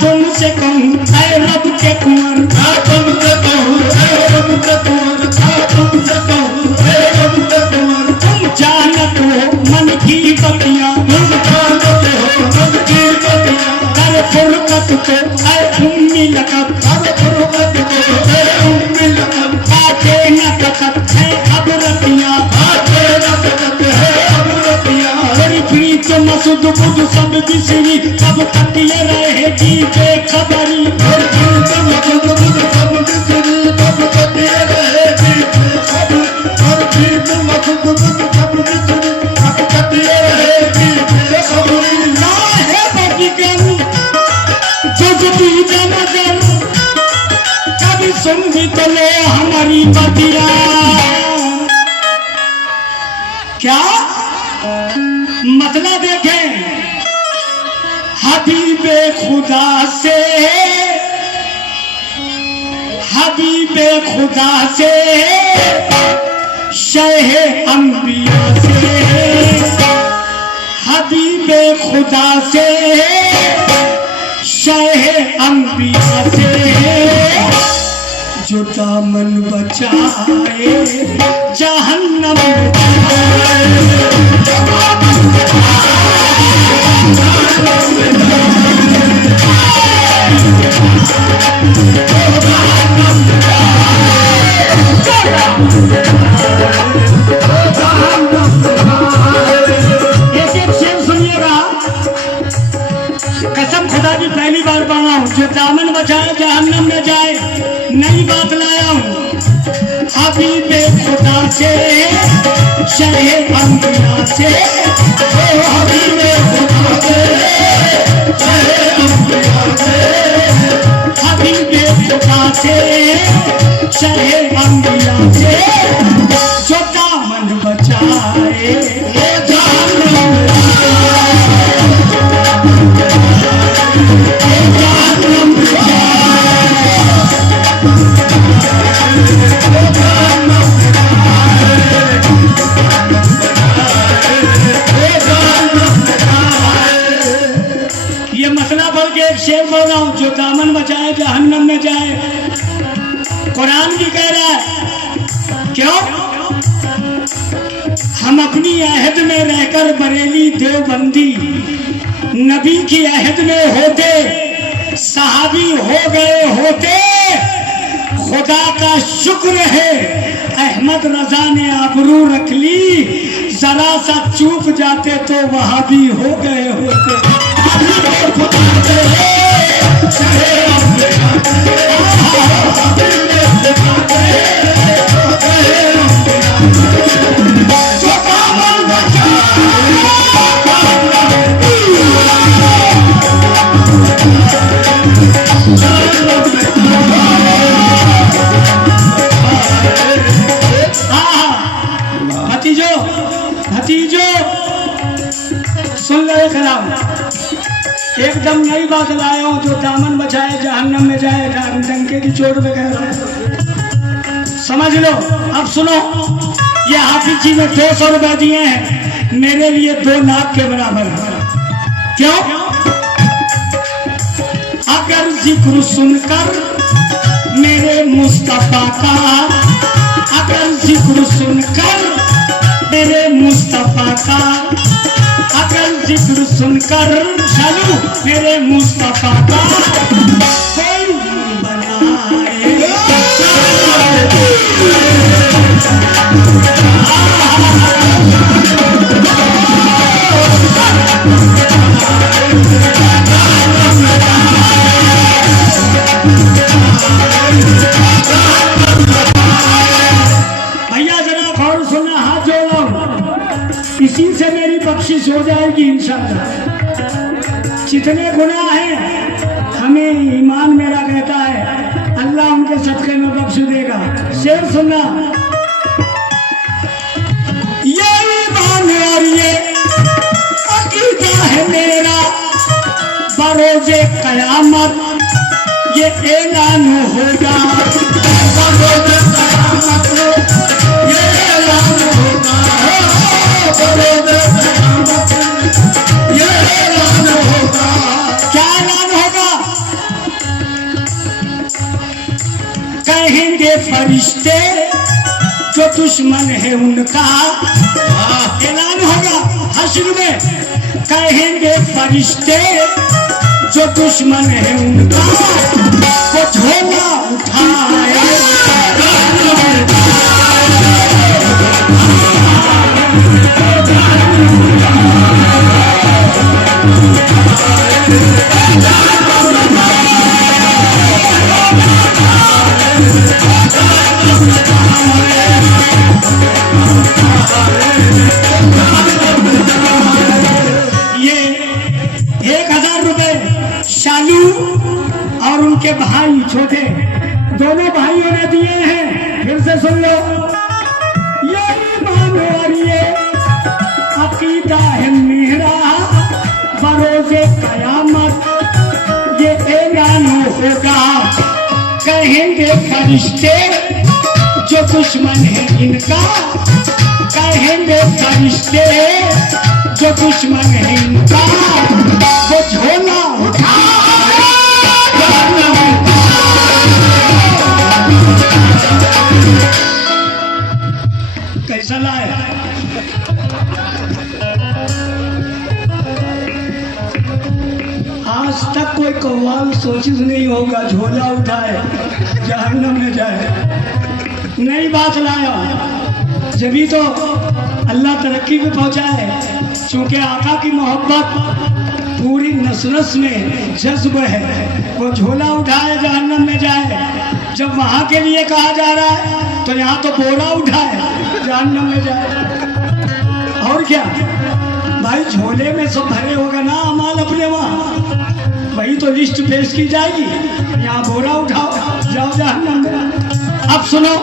तुमसे कहूँ ऐ रब के कुंवर, क्या तुमसे कहूँ ऐ रब के कुंवर, क्या तुमसे कहूँ ऐ रब के कुंवर। तुम जानत हो मन की बतियाँ, तुम जानते हो मन की बतियाँ, कर फुरकत को ऐ उम्मी लकब, कर फुरकत को ऐ उम्मी लकब। आते न तकत है अब रतियाँ, आते न तकत है अब रतियाँ। तेरी प्रीत मसुद बुद सब बिसरी, कब तक ये रहेगी बेखबरी। और प्रीत मसुद बुद सब बिसरी, कब तक ये रहेगी बेखबरी। और प्रीत मसुद बुद सब बिसरी, कब तक ये रहेगी बेखबरी। ना है बगिगन जुजबी नजर, कभी सुन भी तो लो हमारी बतिया। क्या मतलब देखें, हबीबे खुदा से, हबीबे खुदा से, शहे अंबिया से, हबीबे खुदा से, शहे अंबिया से, जो दामन बचाए जहन्नम एक शेर सुनिएगा, कसम खुदा की पहली बार पढ़ा हूँ, जो दामन बचाए जहन्नम में जाए, नई बात लाया हूँ। हबीबे खुदा से, शहे अंबिया से, हबीबे खुदा से, शहे अंबिया से, हबीबे खुदा से, शहे अंबिया से, जो दामन बचाए जहन्नम में एक शेर बोल रहा हूं, जो दामन बचाए जहन्नम में जाए। कुरान भी कह रहा है, क्यों? हम अपनी अहद में रहकर बरेली देवबंदी, नबी की अहद में होते सहाबी हो गए होते। खुदा का शुक्र है अहमद रजा ने आबरू रख ली, जरा सा चूक जाते तो वहां भी हो गए होते। भतीजो भतीजो सुन लो, एकदम नई बात लाया हूं, जो दामन बचाए जहन्नम में जाए। डंके की चोट पे कह रहा है, समझ लो। अब सुनो, ये हाफिज जी ने 200 रुपए दिए हैं, मेरे लिए 2 लाख के बराबर है। क्यों? अगर जिक्र सुनकर मेरे मुस्तफा का, अगर जिक्र सुनकर मेरे मुस्तफा का, अगर जिक्र सुनकर चलूं मेरे मुस्तफा का, कोई बनाए भैया जरा गौर सुनना, हाथ जोड़ो, इसी से मेरी बख्शिश हो जाएगी इंशाअल्लाह। जितने गुनाह हैं हमें ईमान मेरा कहता है अल्लाह उनके सदक़े में बख्श देगा। शेर सुनना, ये ईमान और ये अकीदा है मेरा, बरोज़े क़यामत ये ऐलान होगा, बरोज़े क़यामत ये ऐलान होगा, बरोज़े क़यामत ये ऐलान होगा। क्या ऐलान होगा? फरिश्ते जो दुश्मन है उनका ऐलान होगा हश्र में। कहेंगे फरिश्ते जो दुश्मन है उनका वो झोला उठाए। ये 1000 रुपए शालू और उनके भाई छोटे दोनों भाइयों ने दिए हैं। फिर से सुन लो, ये ईमान और ये अकीदा है मेरा, बरोज़े कयामत ये ऐलान होगा। कहेंगे फरिश्ते जो दुश्मन है इनका, कहेंगे फरिश्ते जो दुश्मन है इनका वो झोला उठा। कैसा लाए? आज तक कोई कव्वाल सोचित नहीं होगा झोला उठाए जहन्नम में जाए। नई बात लाया, जभी तो अल्लाह तरक्की में पहुंचाए। चूंकि आका की मोहब्बत पूरी नस नस में जज्ब है, वो झोला उठाए जहन्नम में जाए। जब वहां के लिए कहा जा रहा है तो यहाँ तो बोरा उठाए जहन्नम में जाए। और क्या भाई, झोले में सब भरे होगा ना अमाल अपने, वहाँ वही तो लिस्ट पेश की जाएगी। यहाँ बोरा उठाओ जाओ जहन्नम में। अब सुनो,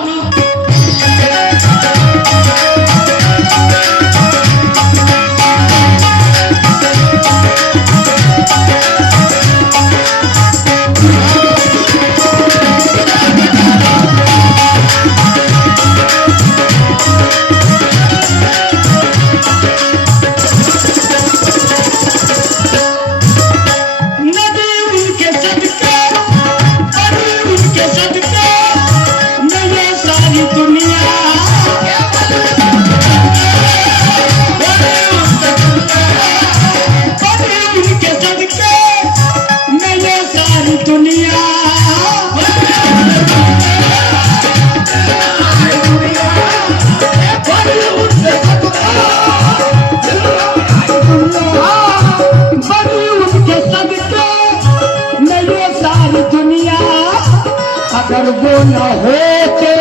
अगर वो न होते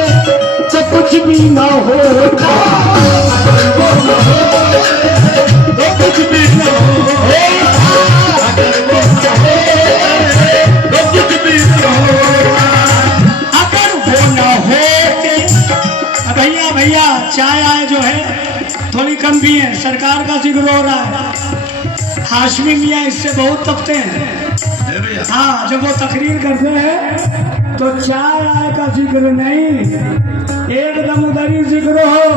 तो कुछ भी न होता। अगर वो न होते तो कुछ भी न होता। अगर वो न होते तो कुछ भी न होता। अगर वो न होते। भैया भैया चाय आए जो है थोड़ी कम भी है, सरकार का जिक्र हो रहा है। हाशमी मियाँ इससे बहुत तपते हैं। हाँ, जब वो तकरीर करते हैं तो चाय आए का जिक्र नहीं, एकदम उधर ही जिक्र हो।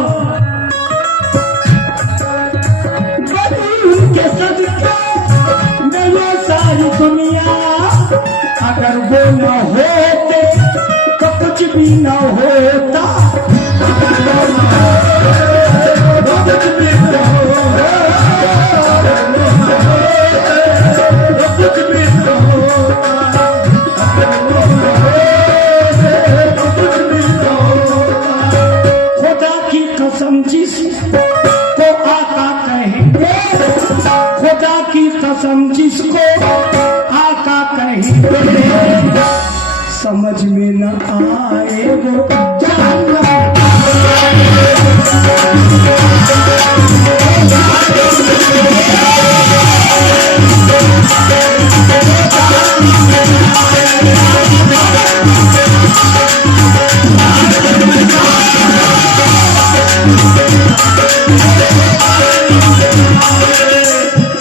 उनके सदके में ये सारी दुनिया, अगर वो न होते तो कुछ भी न होता। अगर वो न होते तो कुछ भी न होता। कुछ भी न होता। अगर वो न होते तो कुछ भी न होता। खुदा की कसम जिसको आका कहेंगे, खुदा की कसम जिसको आका कहेंगे, समझ में न आए वो जहन्नम।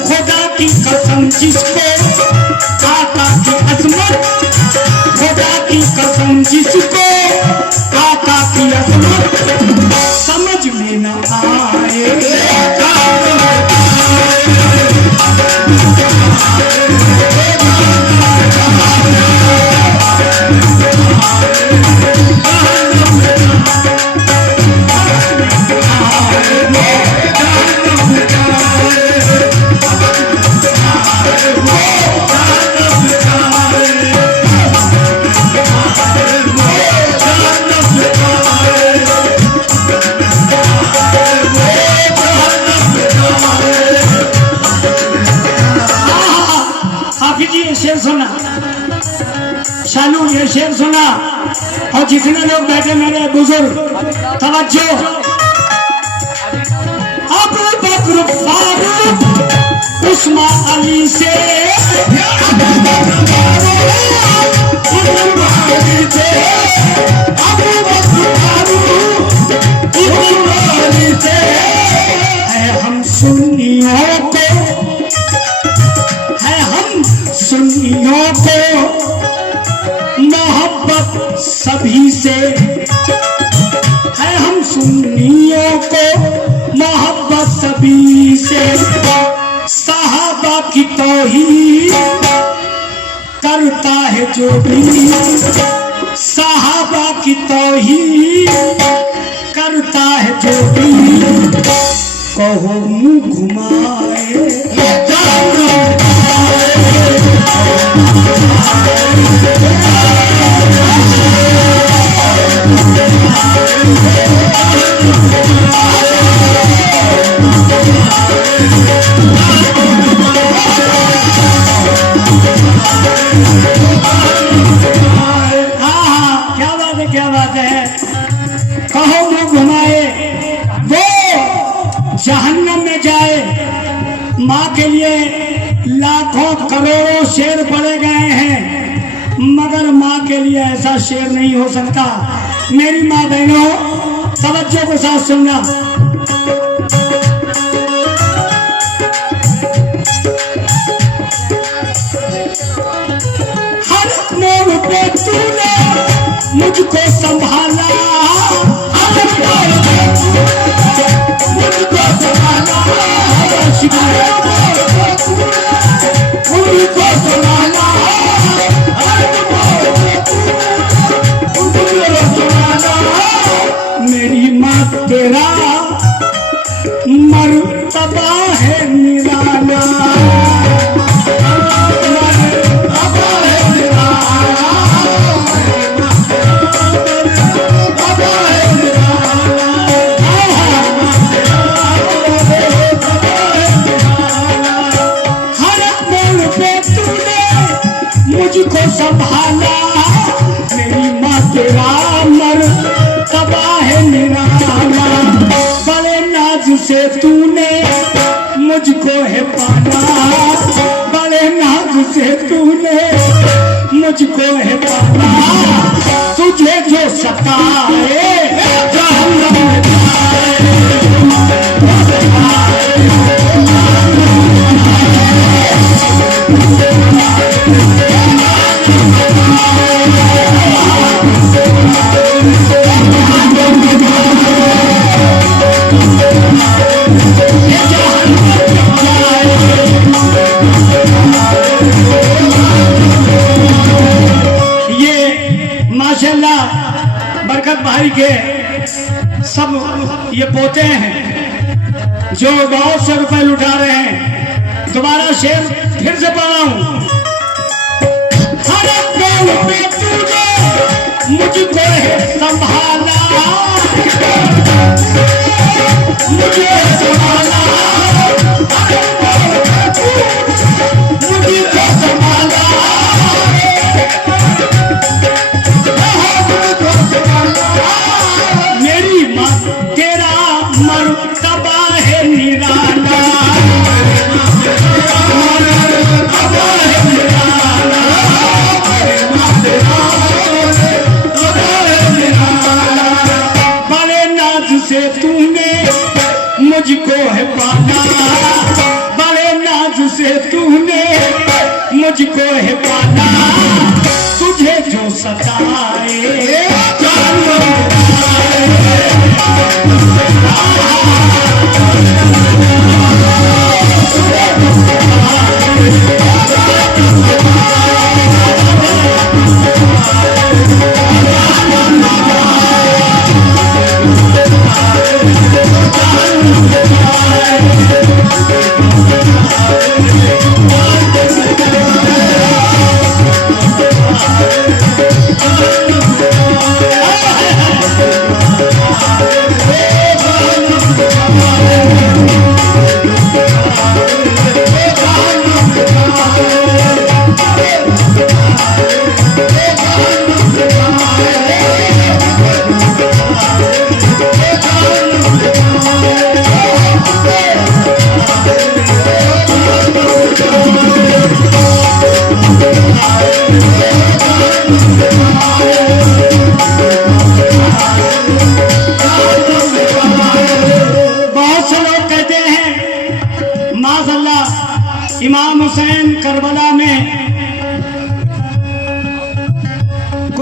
खुदा की कसम जिसको आका की अजमत, खुदा की कसम जिसको आका की अजमत, समझ में न आए। शेर सुना, शालू ये शेर सुना। और जितने लोग बैठे मेरे बुजुर्ग तवज्जो। अबू बकर फारूक उस्मान अली से हम सुन्नियों को, है हम सुन्नियों को मोहब्बत सभी से, है हम सुन्नियों को मोहब्बत सभी से। सहाबा की तौहीद करता है जो भी, सहाबा की तौहीद करता है जो भी। कहो मुँह घुमाए क्या बात है। कहो मुँह घुमाए वो जहन्नम में जाए। माँ के लिए लाखों करोड़ों शेर पड़े गए हैं, मगर माँ के लिए ऐसा शेर नहीं हो सकता। मेरी माँ बहनों तवज्जो के साथ सुनना। हर मोड़ पे तूने मुझको संभाला, मुझको संभाला, मुझको संभाला, मेरी माँ तेरा मर्तबा है निराला, मुझको संभाला। मेरी माँ तेरा मर्तबा है निराला। बड़े नाज से तूने मुझको है पाला, बड़े नाज से तूने मुझको है पाला। तुझे जो सताए बरकत भाई के सब ये पोते हैं जो बहुत से रुपए लुटा रहे हैं। दोबारा शेर फिर से पढ़ रहा हूं। मुझको है संभाला, मुझे संभाला, मुझको संभाला। मेरी माँ तेरा मर्तबा है निराला, मर्तबा है निराला, बड़े नाज से तूने मुझको है पाला, बड़े नाज से तूने मुझको है पाला। तुझे जो सताए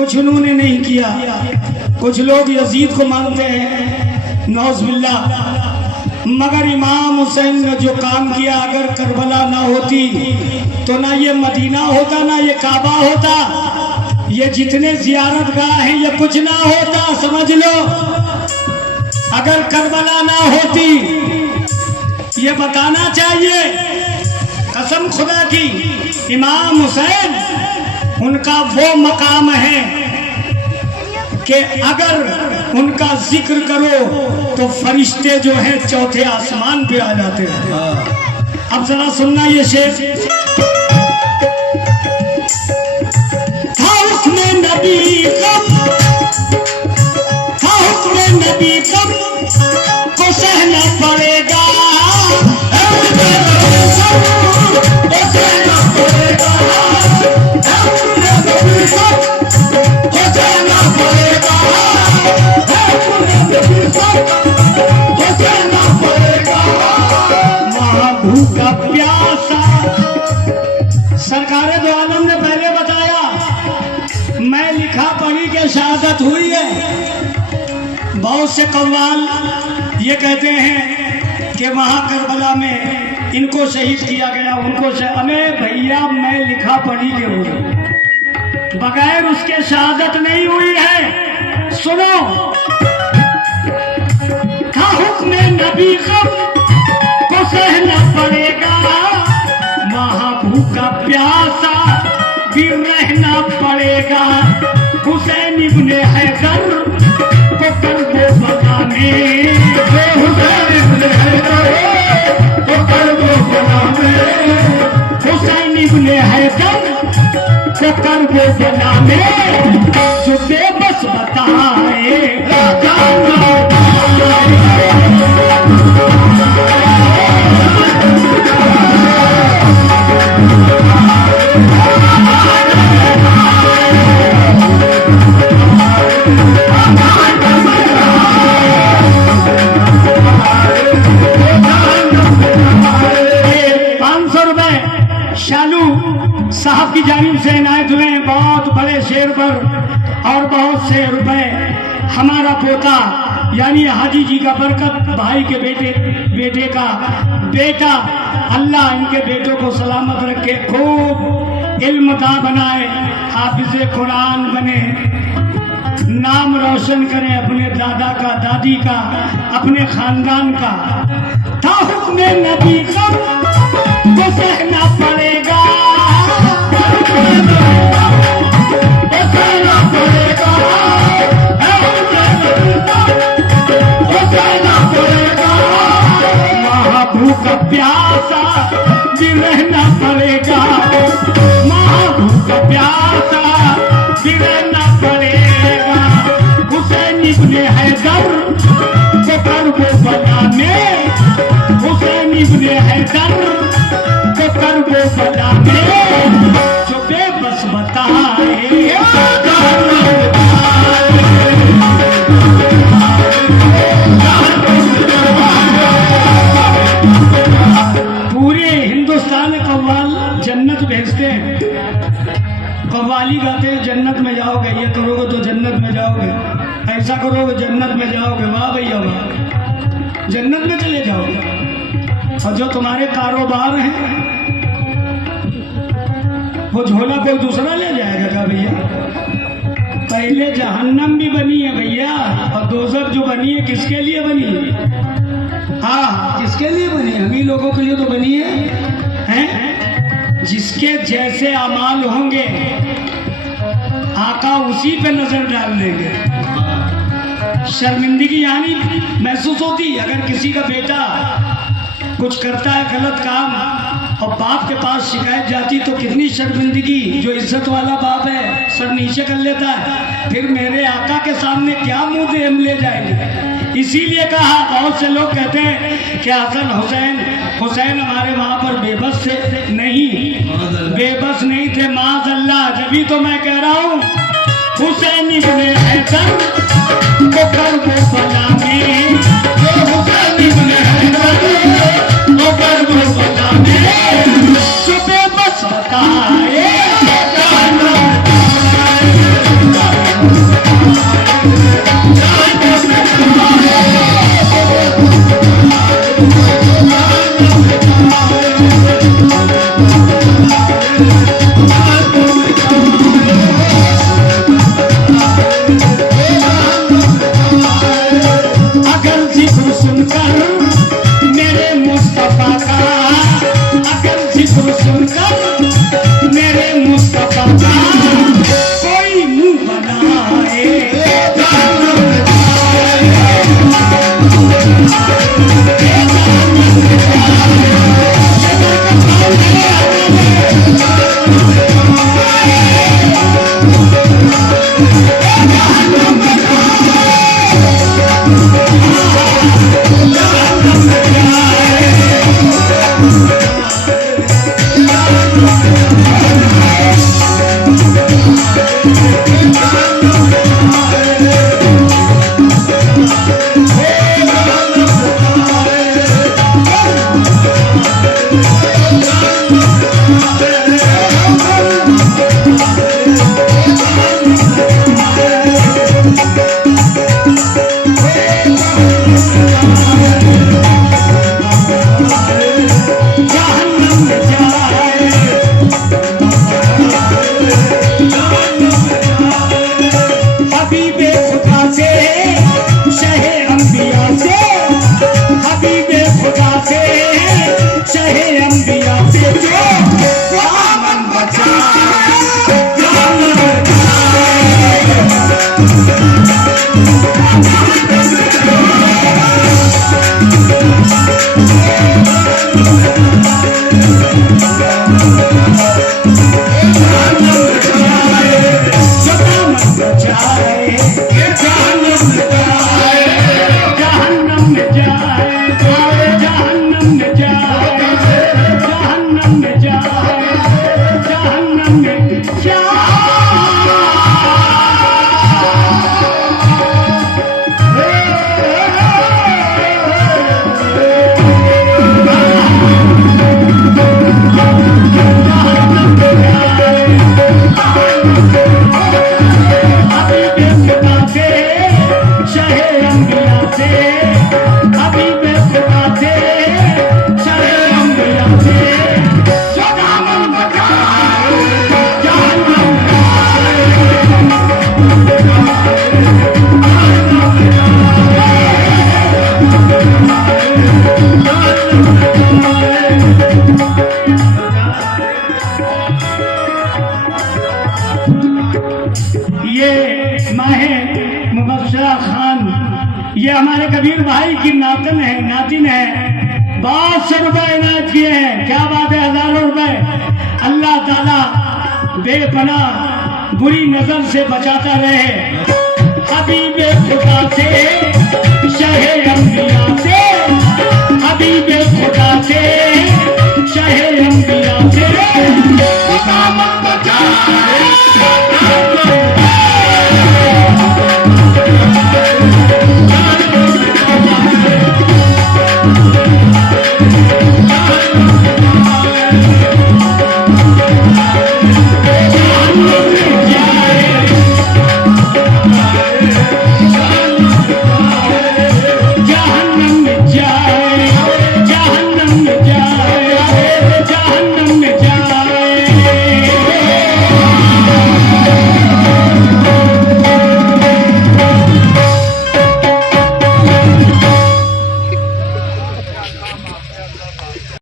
कुछ उन्होंने नहीं किया। कुछ लोग यजीद को मानते हैं, नौज़बिल्लाह, मगर इमाम हुसैन ने जो काम किया, अगर करबला ना होती तो ना ये मदीना होता, ना ये काबा होता, ये जितने जियारत गाह हैं ये कुछ ना होता, समझ लो। अगर करबला ना होती, ये बताना चाहिए कसम खुदा की, इमाम हुसैन उनका वो मकाम है कि अगर उनका जिक्र करो तो फरिश्ते जो हैं चौथे आसमान पे आ जाते हैं। अब जरा सुनना ये शेर। था हुक्म नबी कब, था हुक्म नबी कब को सहना पड़ेगा, भूखा प्यासा। सरकारे दो आलम ने पहले बताया, मैं लिखा पढ़ी के शहादत हुई है। बहुत से कव्वाल ये कहते हैं कि वहां करबला में इनको शहीद किया गया, उनको अरे भैया मैं लिखा पढ़ी के हुई, बगैर उसके शहादत नहीं हुई है। सुनो, था हुक्म नबी कब को सहना पड़ेगा, वहां भूखा प्यासा भी रहना पड़ेगा। हुसैन इब्ने हैदर को करबो बनाने, हुसैन इब्ने हैदर को करबो बनाने, हुसैन इब्ने हैदर को करबो बनाने, जो बेबस बताए साहब की जानिब से इनायत हुए बहुत बड़े शेर पर और बहुत से रुपए। हमारा पोता यानी हाजी जी का बरकत भाई के बेटे का बेटा, अल्लाह इनके बेटों को सलामत रखे, खूब इल्मदा बनाए, हाफिज़े कुरान बने, नाम रोशन करें अपने दादा का, दादी का, अपने खानदान का। था हुक्म नबी कब को सहना पड़ेगा, भूखा प्यासा भी रहना पड़ेगा, भूखा प्यासा भी रहना पड़ेगा। हुसैन इब्ने हैदर को करबो बनाने, हुसैन इब्ने हैदर को करबो बनाने, जो बेबस बताए पूरे हिंदुस्तान में कव्वाल जन्नत भेजते हैं, कव्वाली गाते हैं जन्नत में जाओगे, ये करोगे तो जन्नत में जाओगे, ऐसा करोगे जन्नत में जाओगे। वाह भैया वाह, जन्नत में चले जाओगे। और जो तुम्हारे कारोबार हैं वो झोला कोई दूसरा ले जाएगा क्या भैया? पहले जहन्नम भी बनी है भैया, और दोज़ख जो बनी है किसके लिए बनी है? हाँ, किसके लिए बनी? हम ही लोगों के लिए तो बनी है। जिसके जैसे अमाल होंगे आका उसी पे नजर डाल देंगे। शर्मिंदगी यानी महसूस होती अगर किसी का बेटा कुछ करता है गलत काम और बाप के पास शिकायत जाती तो कितनी शर्मिंदगी। जो इज्जत वाला बाप है सर नीचे कर लेता है, फिर मेरे आका के सामने क्या मुंह दे हम ले जाएंगे। इसीलिए कहा, बहुत से लोग कहते हैं कि हसन हुसैन हमारे वहां पर बेबस थे, नहीं बेबस नहीं थे माज़अल्लाह। जब तो मैं कह रहा हूँ हुसैन इब्ने हैदर को करबो बनाने, हुसैन इब्ने हैदर को करबो बनाने, जो बेबस बताए ये हमारे कबीर भाई की नातिन है 500 रुपए इनायत किए हैं। क्या बात है, हजारों रुपए। अल्लाह ताला बेपनाह बुरी नजर से बचाता रहे। हबीबे खुदा से, शहे अंबिया से, हबीबे खुदा से।